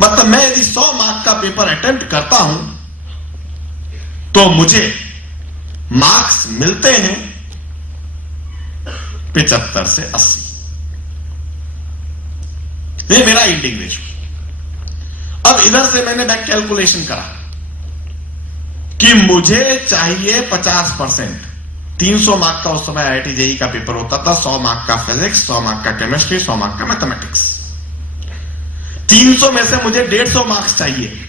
मतलब मैं यदि 100 मार्क का पेपर अटेम्प्ट करता हूं तो मुझे मार्क्स मिलते हैं 75 से 80। ये मेरा यील्डिंग रेशियो। अब इधर से मैंने बैक कैलकुलेशन करा कि मुझे चाहिए 50%। 300 मार्क का उस समय आईआईटी जेईई का पेपर होता था, 100 मार्क का फिजिक्स, 100 मार्क का केमिस्ट्री, 100 मार्क का मैथमेटिक्स। 300 में से मुझे 150 मार्क्स चाहिए।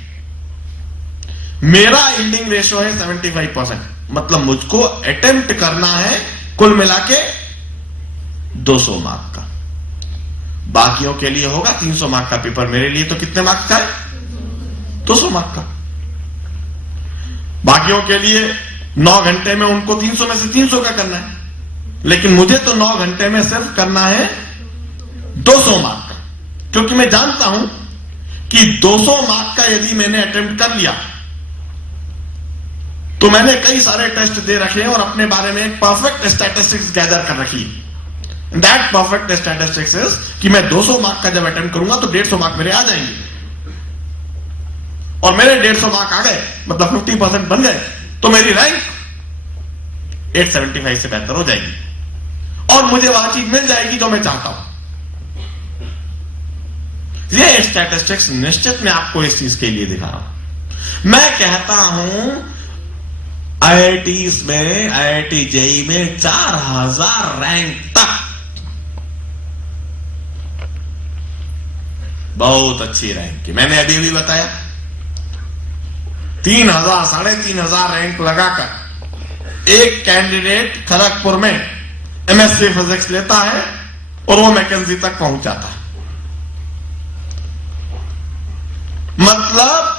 मेरा यील्डिंग रेशियो है 75%, मतलब मुझको अटेम्प्ट करना है कुल मिला के 200 मार्क का। बाकियों के लिए होगा 300 मार्क का पेपर, मेरे लिए तो कितने मार्क्स का है? 200 मार्क का। बाकियों के लिए 9 घंटे में उनको 300 में से 300 का करना है, लेकिन मुझे तो 9 घंटे में सिर्फ करना है 200 मार्क का, क्योंकि मैं जानता हूं कि 200 मार्क का यदि मैंने अटेम्प्ट कर लिया तो मैंने कई सारे टेस्ट दे रखे हैं और अपने बारे में एक परफेक्ट स्टैटिस्टिक्स गैदर कर रखी है। दैट परफेक्ट स्टैटिस्टिक्स इज कि मैं 200 मार्क का जब अटेम्प्ट करूंगा तो 150 मार्क मेरे आ जाएंगे, और मेरे 150 मार्क आ गए, मतलब 50% बन गए, तो मेरी रैंक 875 से बेहतर हो जाएगी और मुझे वह चीज मिल जाएगी जो मैं चाहता हूं। ये स्टैटिस्टिक्स निश्चित मैं आपको इस चीज के लिए दिखा रहा हूं। मैं कहता हूं आईआईटीज में, आईआईटी जेईई में 4000 रैंक तक बहुत अच्छी रैंक की। मैंने अभी भी बताया 3000 3500 रैंक लगाकर एक कैंडिडेट खड़गपुर में एमएससी फिजिक्स लेता है और वो मैकेंजी तक पहुंच जाता है। मतलब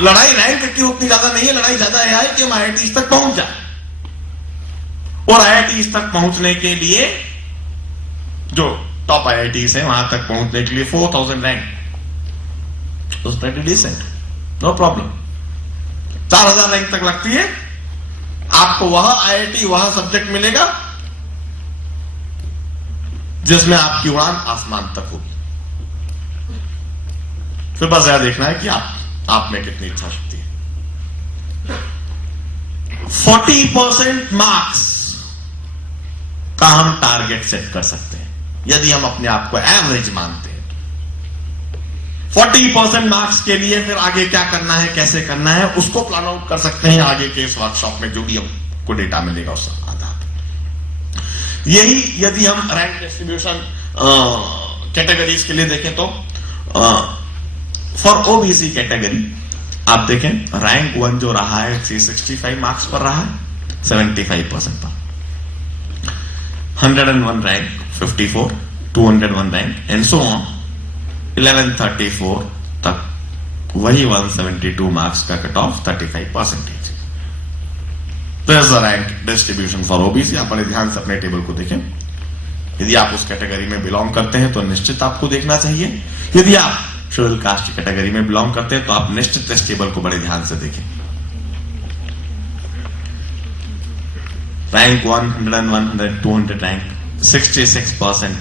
लड़ाई रैंक की उतनी ज्यादा नहीं है, लड़ाई ज्यादा है कि हम आईआईटी तक पहुंच जाए। और आईआईटी तक पहुंचने के लिए जो टॉप आईआईटी है वहां तक पहुंचने के लिए 4000 रैंक तो pretty decent, no problem. 4000 rank तक लगती है, आपको वह आईआईटी वह सब्जेक्ट मिलेगा जिसमें आपकी उड़ान आसमान तक होगी। फिर बस यह देखना है कि आप में कितनी इच्छा शक्ति है। 40% मार्क्स का हम टारगेट सेट कर सकते हैं यदि हम अपने आप को एवरेज मानते हैं। 40% मार्क्स के लिए फिर आगे क्या करना है, कैसे करना है, उसको प्लान आउट कर सकते हैं आगे के इस वर्कशॉप में, जो भी हमको डेटा मिलेगा उस आधार पर। यही यदि हम रैंक डिस्ट्रीब्यूशन कैटेगरीज के लिए देखें तो फॉर ओबीसी कैटेगरी आप देखें रैंक 1 जो रहा है 365 मार्क्स पर रहा है 75% पर। 101 rank 54, 201 rank and so on 1134 तक वही 172 मार्क्स का cut off 35%। Rank distribution for OBC. आप बड़े ध्यान से अपने टेबल को देखें। यदि आप उस कैटेगरी में बिलोंग करते हैं तो निश्चित आपको देखना चाहिए। यदि आप शेड्यूल कास्ट कैटेगरी में बिलोंग करते हैं तो आप निश्चित इस टेबल को बड़े ध्यान से देखें। रैंक 101, 100, 200 रैंक 66%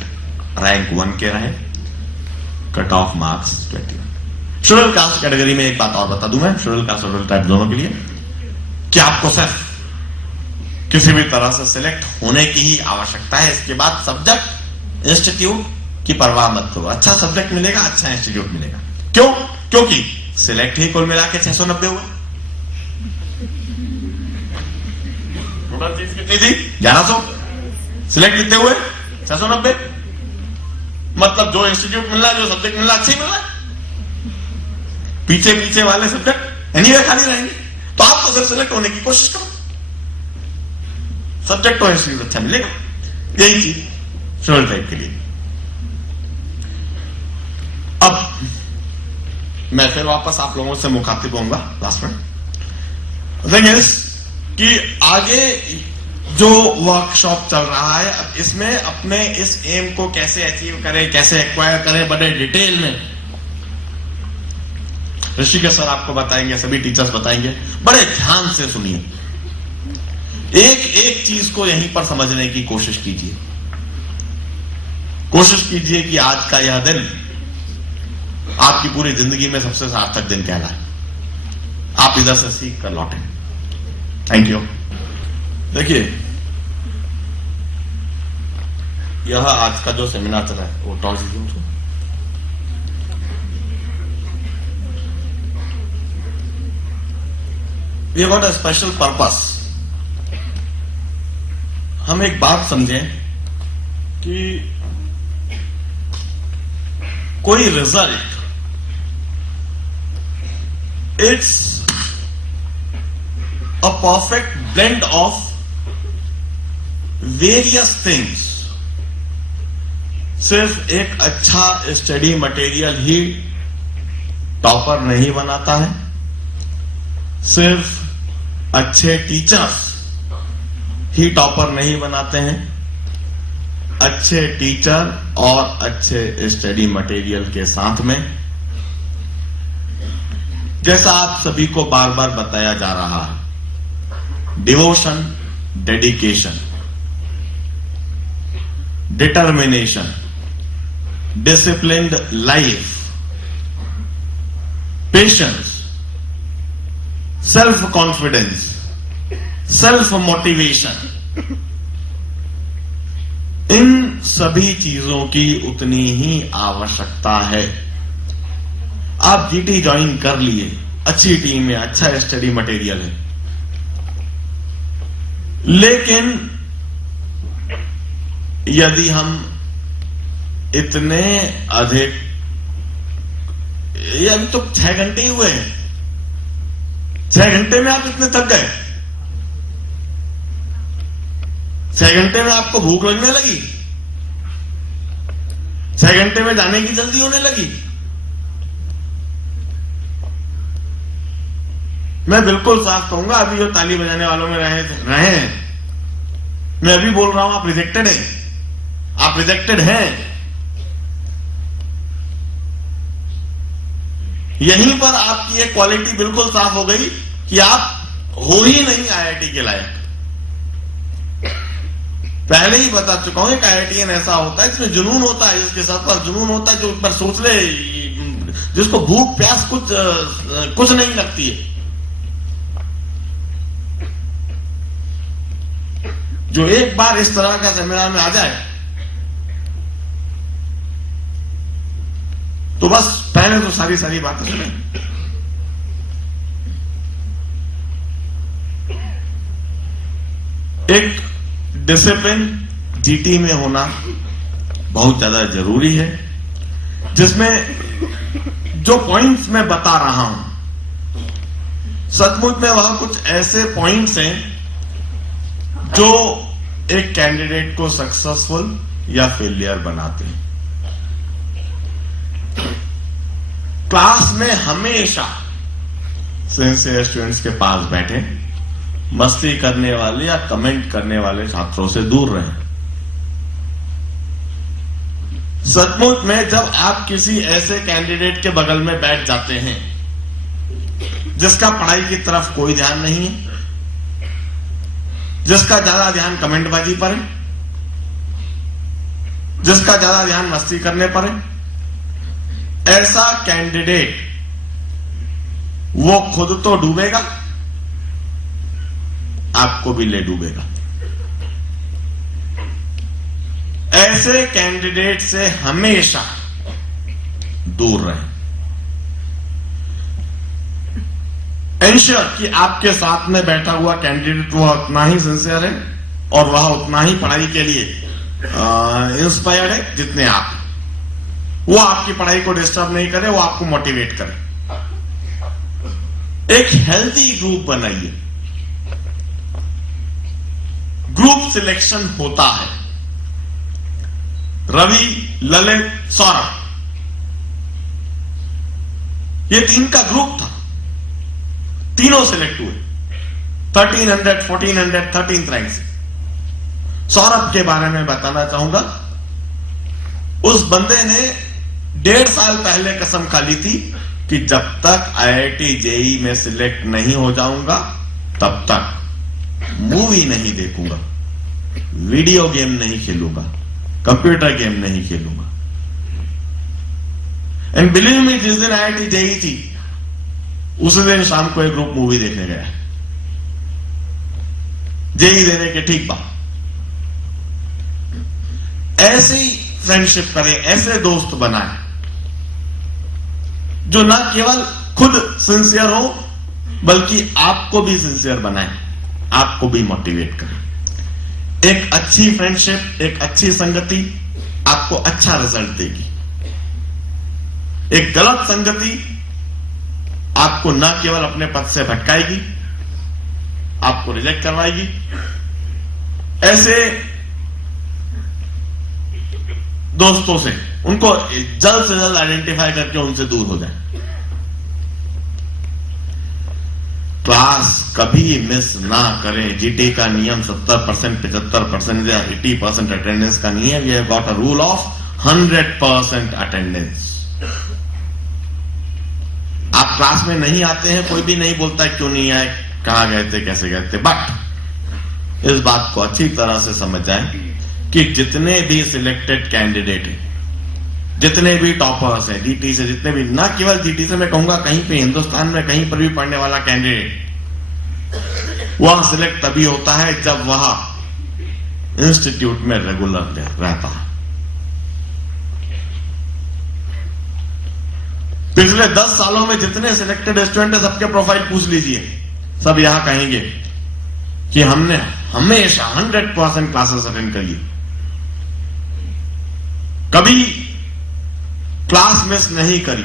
रैंक 1 के रहे, cut off marks 21। Schedule caste category में एक बात और बता दूं मैं, शेड्यूल कास्ट शेड्यूल ट्राइब दोनों के लिए, कि आपको सिर्फ किसी भी तरह से सिलेक्ट होने की ही आवश्यकता है। इसके बाद सब्जेक्ट इंस्टीट्यूट की परवाह मत करो। अच्छा सब्जेक्ट मिलेगा, अच्छा इंस्टीट्यूट मिलेगा। क्यों? क्योंकि सिलेक्ट ही कुल मिला के 690 हुआ। टोटल फीस कितनी थी? 1100। सिलेक्ट कितने हुए? 690। मतलब जो इंस्टीट्यूट मिल रहा है, जो सब्जेक्ट मिल रहा है, अच्छे मिल रहा है। पीछे पीछे वाले सब्जेक्ट एनीवे खाली रहेंगे। तो आप तो सिर्फ सिलेक्ट होने की कोशिश करो, सब्जेक्ट तो इंस्टीट्यूट अच्छा मिलेगा। यही चीज शेड्यूल टाइप के लिए। अब मैं फिर वापस आप लोगों से मुखातिब होऊंगा लास्ट में। थिंग इज कि आगे जो वर्कशॉप चल रहा है, अब इसमें अपने इस एम को कैसे अचीव करें, कैसे एक्वायर करें, बड़े डिटेल में ऋषिकेश सर आपको बताएंगे, सभी टीचर्स बताएंगे। बड़े ध्यान से सुनिए, एक एक चीज को यहीं पर समझने की कोशिश कीजिए। कोशिश कीजिए कि आज का यह दिन आपकी पूरी जिंदगी में सबसे सार्थक दिन कहलाए। आप इधर से सीख कर लौटे। Thank you. देखिए, यह आज का जो सेमिनार चला है वो टॉर्च दीजिए मुझको। ये गॉट अ स्पेशल पर्पस। हम एक बात समझें कि कोई result it's a perfect blend of various things. सिर्फ एक अच्छा स्टडी मटेरियल ही टॉपर नहीं बनाता है, सिर्फ अच्छे टीचर्स ही टॉपर नहीं बनाते हैं। अच्छे टीचर और अच्छे स्टडी मटेरियल के साथ में, जैसा आप सभी को बार बार बताया जा रहा है, devotion, dedication, determination, disciplined life, patience, self confidence, self motivation, इन सभी चीजों की उतनी ही आवश्यकता है। आप जीटी ज्वाइन कर लिए, अच्छी टीम है, अच्छा स्टडी मटेरियल है, लेकिन यदि हम इतने अधिक, ये अभी तो 6 घंटे ही हुए हैं, 6 घंटे में आप इतने थक गए, 6 घंटे में आपको भूख लगने लगी, 6 घंटे में जाने की जल्दी होने लगी। मैं बिल्कुल साफ कहूंगा, अभी जो ताली बजाने वालों में रहे हैं, मैं अभी बोल रहा हूं, आप रिजेक्टेड हैं, आप रिजेक्टेड हैं। यहीं पर आपकी एक क्वालिटी बिल्कुल साफ हो गई कि आप हो ही नहीं आईआईटी के लायक। पहले ही बता चुका हूं, एक आईआईटीएन ऐसा होता है जिसमें जुनून होता है, जिसके साथ पर जुनून होता है, जो पर सोच ले, जिसको भूख प्यास कुछ नहीं लगती है, जो एक बार इस तरह का सेमिनार में आ जाए तो बस पहले तो सारी बातें सुने। एक डिसिप्लिन जीटी में होना बहुत ज्यादा जरूरी है, जिसमें जो पॉइंट्स मैं बता रहा हूं, सचमुच में वह कुछ ऐसे पॉइंट्स हैं जो एक कैंडिडेट को सक्सेसफुल या फेलियर बनाते हैं। क्लास में हमेशा सिंसियर स्टूडेंट्स के पास बैठे, मस्ती करने वाले या कमेंट करने वाले छात्रों से दूर रहें। सचमुच में जब आप किसी ऐसे कैंडिडेट के बगल में बैठ जाते हैं जिसका पढ़ाई की तरफ कोई ध्यान नहीं है, जिसका ज्यादा ध्यान कमेंटबाजी पर है, जिसका ज्यादा ध्यान मस्ती करने पर है, ऐसा कैंडिडेट वो खुद तो डूबेगा, आपको भी ले डूबेगा। ऐसे कैंडिडेट से हमेशा दूर रहें। एंश्योर कि आपके साथ में बैठा हुआ कैंडिडेट वह उतना ही सिंसियर है और वह उतना ही पढ़ाई के लिए इंस्पायर्ड है जितने आप। वो आपकी पढ़ाई को डिस्टर्ब नहीं करे, वो आपको मोटिवेट करे। एक हेल्दी ग्रुप बनाइए। ग्रुप सिलेक्शन होता है। रवि, ललित, सौरभ, ये 3 का ग्रुप था, तीनों सिलेक्ट हुए 1300, 1400, 13th रैंक से। सौरभ के बारे में बताना चाहूंगा, उस बंदे ने 1.5 साल पहले कसम खा ली थी कि जब तक आईआईटी जेई में सिलेक्ट नहीं हो जाऊंगा तब तक मूवी नहीं देखूंगा, वीडियो गेम नहीं खेलूंगा, कंप्यूटर गेम नहीं खेलूंगा। एंड बिलीव मी, जिस दिन IIT JEE थी उसी दिन शाम को एक ग्रुप मूवी देखने गया, JEE देने के ठीक बाद। ऐसे ही फ्रेंडशिप करें, ऐसे दोस्त बनाएं जो ना केवल खुद सिंसियर हो बल्कि आपको भी सिंसियर बनाए, आपको भी मोटिवेट करें। एक अच्छी फ्रेंडशिप, एक अच्छी संगति आपको अच्छा रिजल्ट देगी। एक गलत संगति आपको ना केवल अपने पथ से भटकाएगी, आपको रिजेक्ट करवाएगी। ऐसे दोस्तों से उनको जल्द से जल्द आइडेंटिफाई करके उनसे दूर हो जाए। क्लास कभी मिस ना करें। जीटी का नियम 70%, 75% या 80% अटेंडेंस का नहीं है। We have got a rule of 100% attendance. आप क्लास में नहीं आते हैं, कोई भी नहीं बोलता क्यों नहीं आए, कहां गए थे, कैसे गए थे, बट इस बात को अच्छी तरह से समझ जाए कि जितने भी सिलेक्टेड कैंडिडेट हैं, जितने भी टॉपर्स हैं जीटी से, जितने भी, ना केवल जीटी से, मैं कहूंगा कहीं पे हिंदुस्तान में कहीं पर भी पढ़ने वाला कैंडिडेट वह सिलेक्ट तभी होता है जब वह इंस्टीट्यूट में रेगुलर रहता है। पिछले 10 सालों में जितने सिलेक्टेड स्टूडेंट है सबके प्रोफाइल पूछ लीजिए, सब यहां कहेंगे कि हमने हमेशा 100% क्लासेस अटेंड करी, कभी क्लास मिस नहीं करी।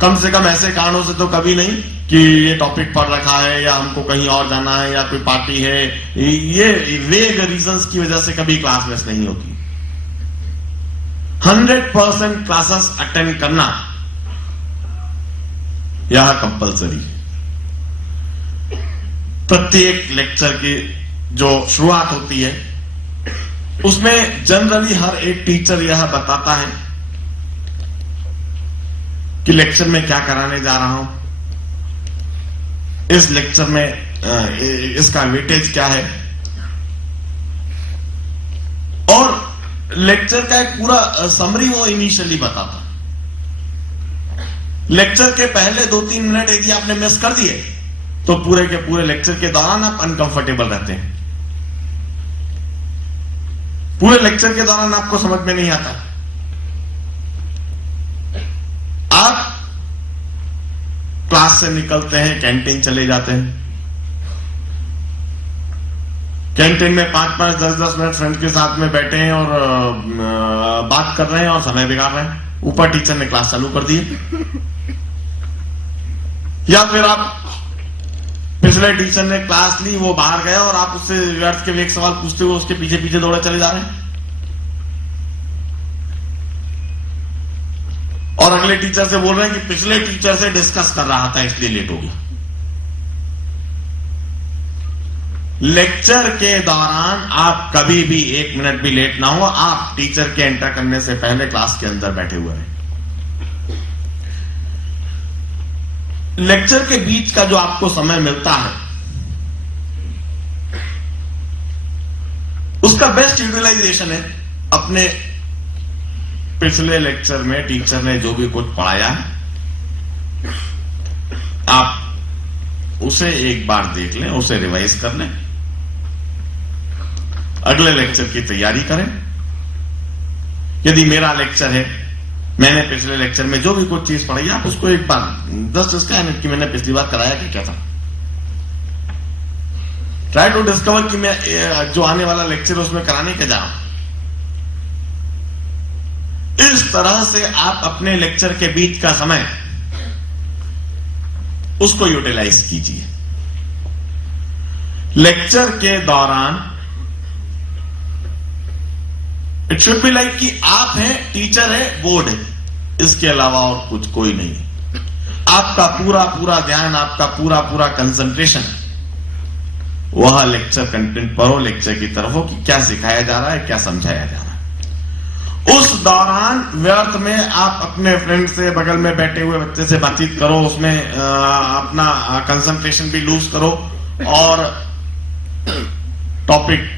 कम से कम ऐसे कारणों से तो कभी नहीं कि ये टॉपिक पढ़ रखा है या हमको कहीं और जाना है या कोई पार्टी है, ये वेग रीजंस की वजह से कभी क्लास मिस नहीं होती। 100% क्लासेस अटेंड करना यह कंपलसरी है। प्रत्येक लेक्चर की जो शुरुआत होती है उसमें जनरली हर एक टीचर यह बताता है कि लेक्चर में क्या कराने जा रहा हूं, इस लेक्चर में इसका वेटेज क्या है, और लेक्चर का एक पूरा समरी वो इनिशियली बताता। लेक्चर के पहले 2-3 मिनट यदि आपने मिस कर दिए तो पूरे के पूरे लेक्चर के दौरान आप अनकंफर्टेबल रहते हैं। पूरे लेक्चर के दौरान आपको समझ में नहीं आता। आप क्लास से निकलते हैं, कैंटीन चले जाते हैं, कैंटीन में 5-5, 10-10 मिनट फ्रेंड के साथ में बैठे हैं और बात कर रहे हैं और समय बिगाड़ रहे हैं। ऊपर टीचर ने क्लास चालू कर दी। या फिर आप पिछले टीचर ने क्लास ली, वो बाहर गया और आप उससे व्यर्थ के एक सवाल पूछते हुए उसके पीछे पीछे दौड़े चले जा रहे हैं, और अगले टीचर से बोल रहे हैं कि पिछले टीचर से डिस्कस कर रहा था इसलिए लेट हो गया। लेक्चर के दौरान आप कभी भी 1 मिनट भी लेट ना हो। आप टीचर के एंटर करने से पहले क्लास के अंदर बैठे हुए हैं। लेक्चर के बीच का जो आपको समय मिलता है उसका बेस्ट यूटिलाइजेशन है अपने पिछले लेक्चर में टीचर ने जो भी कुछ पढ़ाया है आप उसे एक बार देख लें, उसे रिवाइज कर लें, अगले लेक्चर की तैयारी करें। यदि मेरा लेक्चर है, मैंने पिछले लेक्चर में जो भी कुछ चीज पढ़ी आप उसको एक बार 10 मिनट की मैंने पिछली बार कराया कि क्या था, ट्राई टू डिस्कवर कि मैं जो आने वाला लेक्चर उसमें कराने के जा रहा हूं। इस तरह से आप अपने लेक्चर के बीच का समय उसको यूटिलाइज कीजिए। लेक्चर के दौरान इट शुड बी लाइक कि आप हैं, टीचर है, बोर्ड है, इसके अलावा और कुछ कोई नहीं है। आपका पूरा पूरा ध्यान, आपका पूरा पूरा कंसंट्रेशन वह लेक्चर कंटेंट पर हो, लेक्चर की तरफ हो कि क्या सिखाया जा रहा है, क्या समझाया जा रहा है। उस दौरान व्यर्थ में आप अपने फ्रेंड से, बगल में बैठे हुए बच्चे से बातचीत करो, उसमें अपना कंसंट्रेशन भी लूज करो और टॉपिक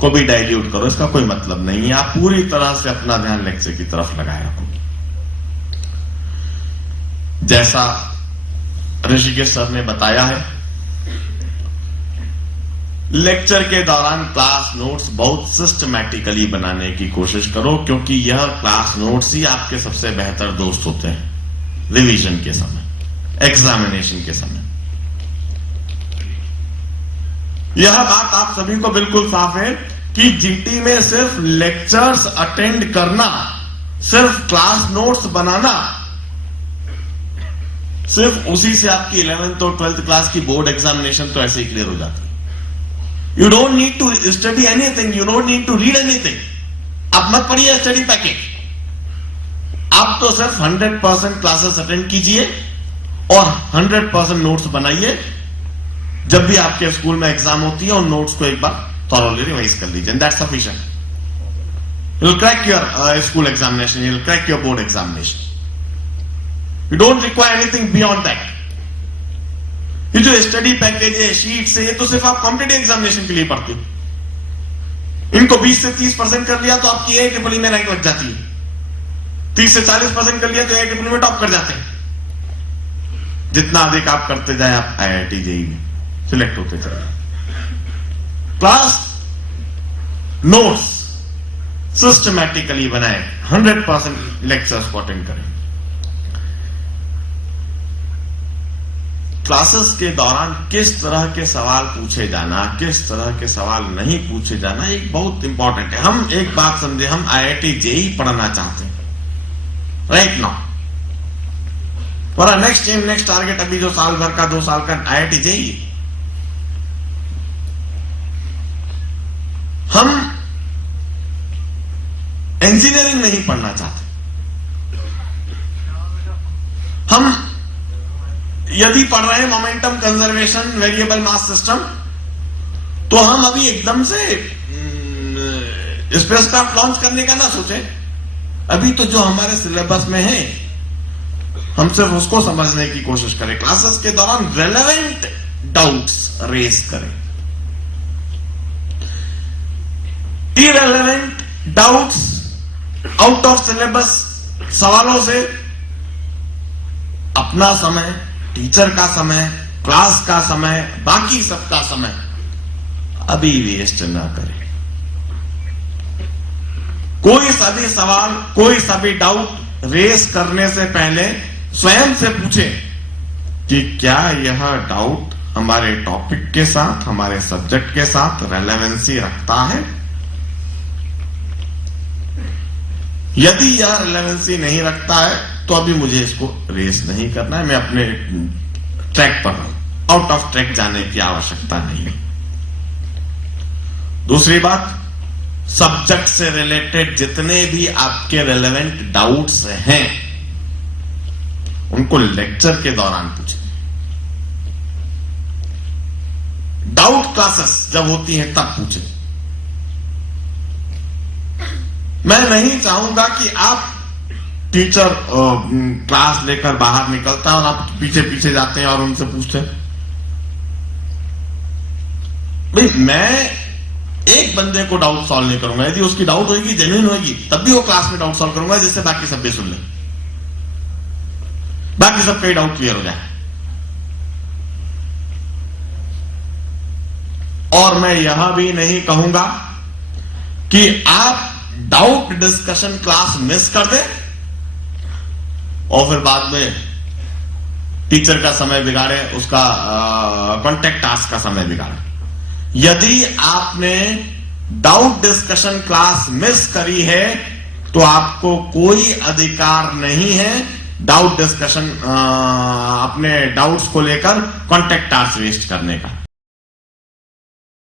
को भी डाइल्यूट करो, इसका कोई मतलब नहीं है। आप पूरी तरह से अपना ध्यान लेक्चर की तरफ लगाए रखो। जैसा ऋषिकेश सर ने बताया है, लेक्चर के दौरान क्लास नोट्स बहुत सिस्टमैटिकली बनाने की कोशिश करो, क्योंकि यह क्लास नोट्स ही आपके सबसे बेहतर दोस्त होते हैं रिवीजन के समय, एग्जामिनेशन के समय। यह बात आप सभी को बिल्कुल साफ है कि जीटी में सिर्फ लेक्चर्स अटेंड करना, सिर्फ क्लास नोट्स बनाना, सिर्फ उसी से आपकी 11th और 12th क्लास की बोर्ड एग्जामिनेशन तो ऐसे ही क्लियर हो जाती है। You don't need to study anything, you don't need to read anything. आप मत पढ़िए स्टडी पैकेज, आप तो सिर्फ 100% क्लासेस अटेंड कीजिए और 100% नोट्स बनाइए। जब भी आपके स्कूल में एग्जाम होती है उन नोट्स को एक बार thoroughly रिवाइज कर लीजिए, and that's sufficient. You'll crack your school examination, you'll crack your board examination. You don't require anything beyond that. ये जो स्टडी पैकेज है, शीट्स है, ये तो सिर्फ आप कॉम्पिटिटिव एग्जामिनेशन के लिए पढ़ते हो। इनको 20 से 30% कर लिया तो आपकी AIEEE में रैंक लग जाती है, 30 से 40% कर लिया तो AIEEE में टॉप कर जाते हैं। जितना अधिक आप करते जाए आप IIT JEE में सिलेक्ट होते चले। क्लास नोट्स सिस्टमैटिकली बनाए, 100% लेक्चर्स को अटेंड करें। क्लासेस के दौरान किस तरह के सवाल पूछे जाना, किस तरह के सवाल नहीं पूछे जाना, एक बहुत इंपॉर्टेंट है। हम एक बात समझे, हम IIT JEE पढ़ना चाहते हैं राइट नाउ, हमारा नेक्स्ट टारगेट अभी जो साल भर का 2 साल का IIT JEE। हम इंजीनियरिंग नहीं पढ़ना चाहते। हम यदि पढ़ रहे हैं momentum conservation, variable mass system, तो हम अभी एकदम से स्पेसक्राफ्ट लॉन्च करने का ना सोचे। अभी तो जो हमारे सिलेबस में है हम सिर्फ उसको समझने की कोशिश करें। क्लासेस के दौरान रेलेवेंट डाउट्स रेज करें, irrelevant doubts, out of syllabus सवालों से अपना समय, टीचर का समय, क्लास का समय, बाकी सबका समय अभी वेस्ट ना करें। कोई सभी सवाल, कोई सभी डाउट रेस करने से पहले स्वयं से पूछें कि क्या यह डाउट हमारे टॉपिक के साथ, हमारे सब्जेक्ट के साथ रेलेवेंसी रखता है। यदि यह रेलेवेंसी नहीं रखता है तो अभी मुझे इसको रेस नहीं करना है, मैं अपने ट्रैक पर हूं, आउट ऑफ ट्रैक जाने की आवश्यकता नहीं है। दूसरी बात, सब्जेक्ट से रिलेटेड जितने भी आपके रेलेवेंट डाउट्स हैं उनको लेक्चर के दौरान पूछें। डाउट क्लासेस जब होती हैं तब पूछें। मैं नहीं चाहूंगा कि आप टीचर क्लास लेकर बाहर निकलता है और आप पीछे पीछे जाते हैं और उनसे पूछते हैं। भाई मैं एक बंदे को डाउट सॉल्व नहीं करूंगा, यदि उसकी डाउट होगी, जेन्युइन होगी, तब भी वो क्लास में डाउट सॉल्व करूंगा, जिससे बाकी सब भी सुन ले, बाकी सब कई डाउट क्लियर हो जाए। और मैं यह भी नहीं कहूंगा कि आप डाउट डिस्कशन क्लास मिस कर दे और फिर बाद में टीचर का समय बिगाड़े, उसका कॉन्टेक्ट टास्क का समय बिगाड़े। यदि आपने डाउट डिस्कशन क्लास मिस करी है तो आपको कोई अधिकार नहीं है डाउट डिस्कशन, अपने डाउट्स को लेकर कॉन्टेक्ट टास्क वेस्ट करने का।